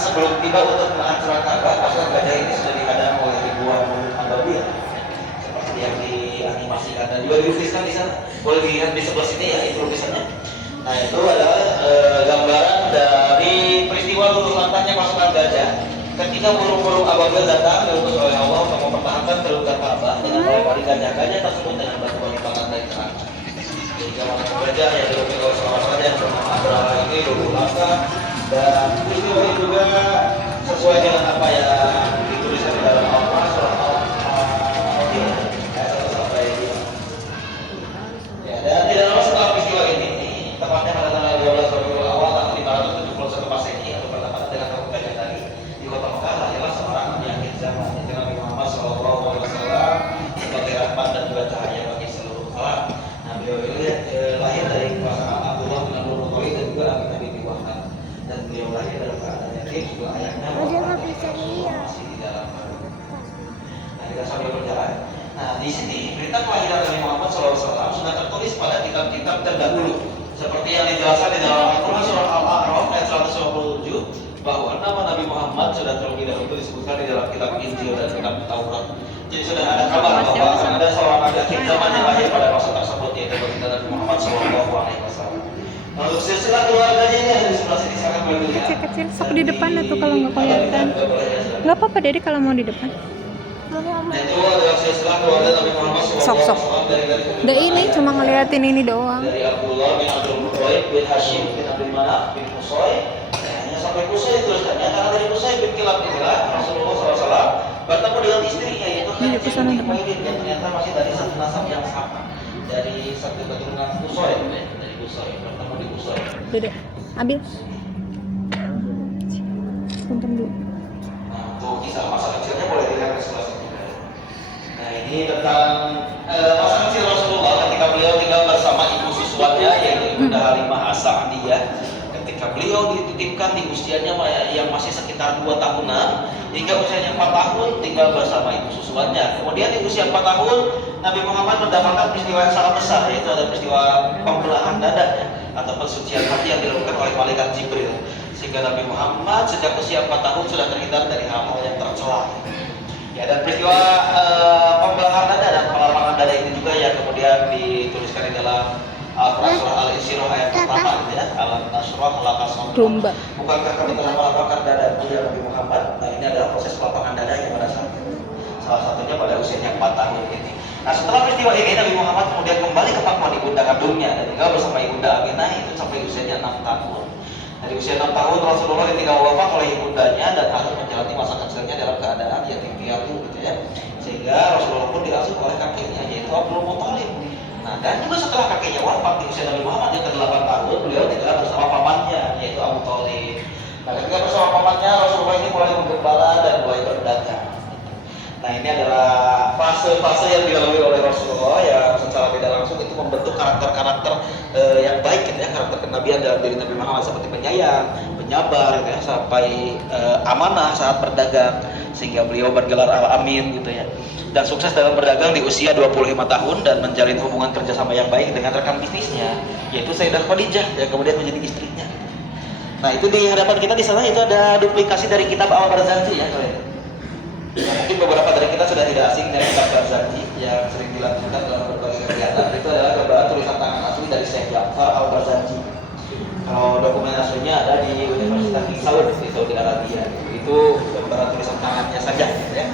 sebelum tiba untuk menghancurkan Ka'bah, pasukan gajah ini sudah dihadang oleh ribuan mulut ababil seperti yang dianimasikan dan juga dilukiskan di sana. Boleh dilihat di sebelah sini ya, itu lukisannya. Nah itu adalah gambaran dari peristiwa luluh lantahnya pasukan gajah ketika burung-burung ababil datang diutus oleh Allah untuk mempertahankan kedudukan Ka'bah dengan melempari gajah-gajah tersebut dengan batu-batu bakar dari neraka. Jadi pasukan gajah yang dipimpin oleh seorang raja yang bernama Abraha ini luluh lantah, dan peristiwa ini juga sesuai dengan apa yang dituliskan di dalam Al-Quran surah Al-Fatih ayat 1 sampai 5. Ya, dan di dalam setelah peristiwa ini tepatnya pada tanggal 12 Rabiul Awal tahun 571 Masehi atau bertepatan dengan tahun gajah tadi di kota Mekah lahirlah seorang nabi akhir zaman yaitu Nabi Muhammad SAW sebagai rahmat dan juga cahaya bagi seluruh alam. Nah, beliau ini lahir dari pasangan Abdullah bin Abdul Muttalib dan juga Nabi Wahab, dan beliau lahir dalam keadaan yatim, juga ayahnya masih di dalam kandungan. Nah, kita sambil berjalan. Nah, di sini berita kelahiran Nabi Muhammad SAW sudah tertulis pada kitab-kitab terdahulu, seperti yang dijelaskan di dalam Al-Quran surah Al-A'raf ayat 127 bahwa nama Nabi Muhammad sudah terlebih dahulu disebutkan di dalam kitab Injil dan kitab Taurat. Jadi sudah ada kabar bahwa akan ada seorang nabi akhir zaman yang lahir pada masa tersebut, yaitu baginda Nabi Muhammad SAW. Lalu silsilah keluarganya ini ada di sebelah sini, sangat berbeda. Kecil-kecil, sok di depan tuh kalau nggak kelihatan. Nggak apa-apa Dede kalau mau di depan. Itu adalah silsilah keluarga Nabi Muhammad SAW. Sok. Udah ini cuma ngeliatin ini doang. Dari Abdullah bin Abdul Muttalib bin Hashim bin Abdul Manaf bin Qusay. Hanya sampai Qusay dituliskannya karena dari Qusay bin Kilab inilah Rasulullah SAW bertemu dengan istrinya yaitu Khadijah binti Khuwailid yang ternyata masih dari satu nasab yang sama, dari satu keturunan Qusay, dari Qusay bertemu di Qusay. Dede, ambil. Punten dulu. Nah, untuk kisah masa kecilnya boleh dilihat di sebelah sini. Nah, ini tentang masa kecil Rasulullah ketika beliau tinggal bersama ibu siswanya yaitu Ibunda Halimah As-Sa'diyah. Ketika beliau dititipkan di usianya yang masih sekitar 2 tahunan hingga usianya 4 tahun tinggal bersama ibu susuannya. Kemudian di usia 4 tahun Nabi Muhammad mendapatkan peristiwa yang sangat besar, yaitu ada peristiwa pembelahan dada atau pensucian hati yang dilakukan oleh malaikat Jibril, sehingga Nabi Muhammad sejak usia 4 tahun sudah terhindar dari hal-hal yang tercela. Ya, dan peristiwa pembelahan dada dan pelarangan dada ini juga yang kemudian dituliskan di dalam Al-Quran surah Al-Isra ayat pertama gitu ya. Al-Nasrah lakasan. Bukankah kami telah melapangkan dadamu ya Nabi Muhammad? Nah, ini adalah proses pelapangan dadanya pada saat itu. Salah satunya pada usianya 4 tahun ini. Nah, setelah peristiwa ini Nabi Muhammad kemudian kembali ke pangkuan ibunda kandungnya dan tinggal bersama ibunda Aminah itu sampai usianya 6 tahun. Dari usia 6 tahun Rasulullah ditinggal wafat oleh ibundanya dan harus menjalani masa kecilnya dalam keadaan yatim piatu gitu ya. Sehingga Rasulullah pun diasuh oleh kakeknya yaitu Abdul Muttalib. Nah, dan juga setelah kakeknya wafat di usia Nabi Muhammad yang ke-8 tahun, beliau tinggal bersama pamannya yaitu Abu Thalib. Nah, ketika bersama pamannya Rasulullah ini mulai menggembala dan mulai berdagang. Nah, ini adalah fase-fase yang dilalui oleh Rasulullah yang secara tidak langsung itu membentuk karakter-karakter yang baik gitu ya, karakter kenabian dalam diri Nabi Muhammad seperti penyayang, penyabar gitu ya, sampai amanah saat berdagang sehingga beliau bergelar Al-Amin gitu ya. Dan sukses dalam berdagang di usia 25 tahun dan menjalin hubungan kerjasama yang baik dengan rekan bisnisnya yaitu Sayyidah Khadijah yang kemudian menjadi istrinya. Nah, itu di hadapan kita di sana itu ada duplikasi dari kitab Al-Barzanji ya kalian. Nah, mungkin beberapa dari kita sudah tidak asing dengan kitab Barzanji yang sering dilakukan dalam berbagai kegiatan. Itu adalah gambaran tulisan tangan asli dari Syekh Ja'far Al-Barzanji. Kalau dokumen aslinya ada di Universitas King Saud di Saudi Arabia. Itu gambaran tulisan tangannya saja ya.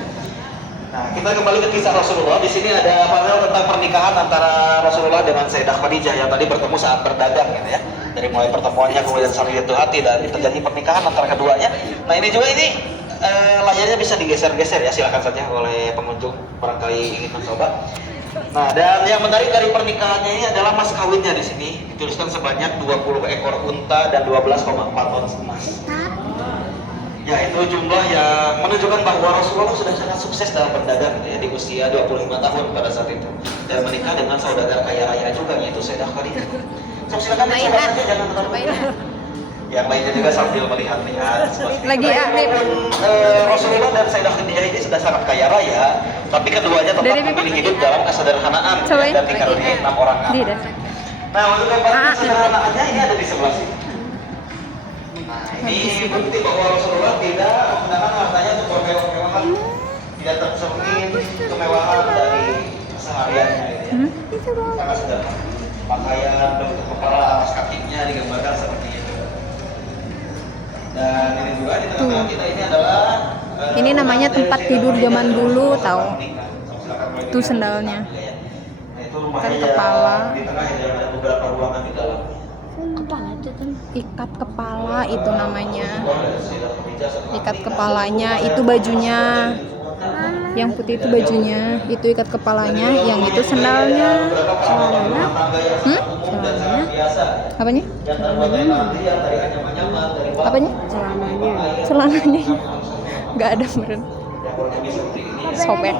Nah, kita kembali ke kisah Rasulullah. Di sini ada panel tentang pernikahan antara Rasulullah dengan Sayyidah Khadijah yang tadi bertemu saat berdagang gitu ya. Dari mulai pertemuannya kemudian saling jatuh hati dan terjadi pernikahan antara keduanya. Nah, ini juga layarnya bisa digeser-geser ya, silakan saja oleh pengunjung barangkali ingin mencoba. Nah, dan yang menarik dari pernikahannya ini adalah mas kawinnya di sini dituliskan sebanyak 20 ekor unta dan 12,4 ton emas. Ya, itu jumlah yang menunjukkan bahwa Rasulullah sudah sangat sukses dalam berdagang ya, di usia 25 tahun pada saat itu dan menikah dengan saudagar kaya raya juga yaitu Sayyidah Khadijah. So, silakan dicoba saja, jangan terlalu. Yang lainnya juga sambil melihat-lihat. Lagi ya. Rasulullah dan Sayyidah Khadijah ini sudah sangat kaya raya, tapi keduanya tetap memilih hidup dalam kesederhanaan ya, dan dikaruniai 6 orang anak. Nah, untuk gambaran kesederhanaannya ini ada di sebelah sini. Nah, ini bukti bahwa Rasulullah tidak menggunakan hartanya untuk bermewah-mewahan, tidak tercermin kemewahan dari kesehariannya gitu ya. Sangat sederhana. Pakaian, bentuk kepala, alas kakinya digambarkan seperti itu. Dan ini juga di tengah-tengah kita ini adalah Ini namanya tempat tidur zaman dulu, tahu? Itu sendalnya. Ikat kepala. Di tengah ada beberapa ruangan di dalam. Ikat kepala itu namanya. Ikat kepalanya itu bajunya. Yang putih itu bajunya, itu ikat kepalanya, yang itu sendalnya. Celananya? Celananya? Apanya? Apanya? Celananya. Celananya. Nggak ada meren. Sobek.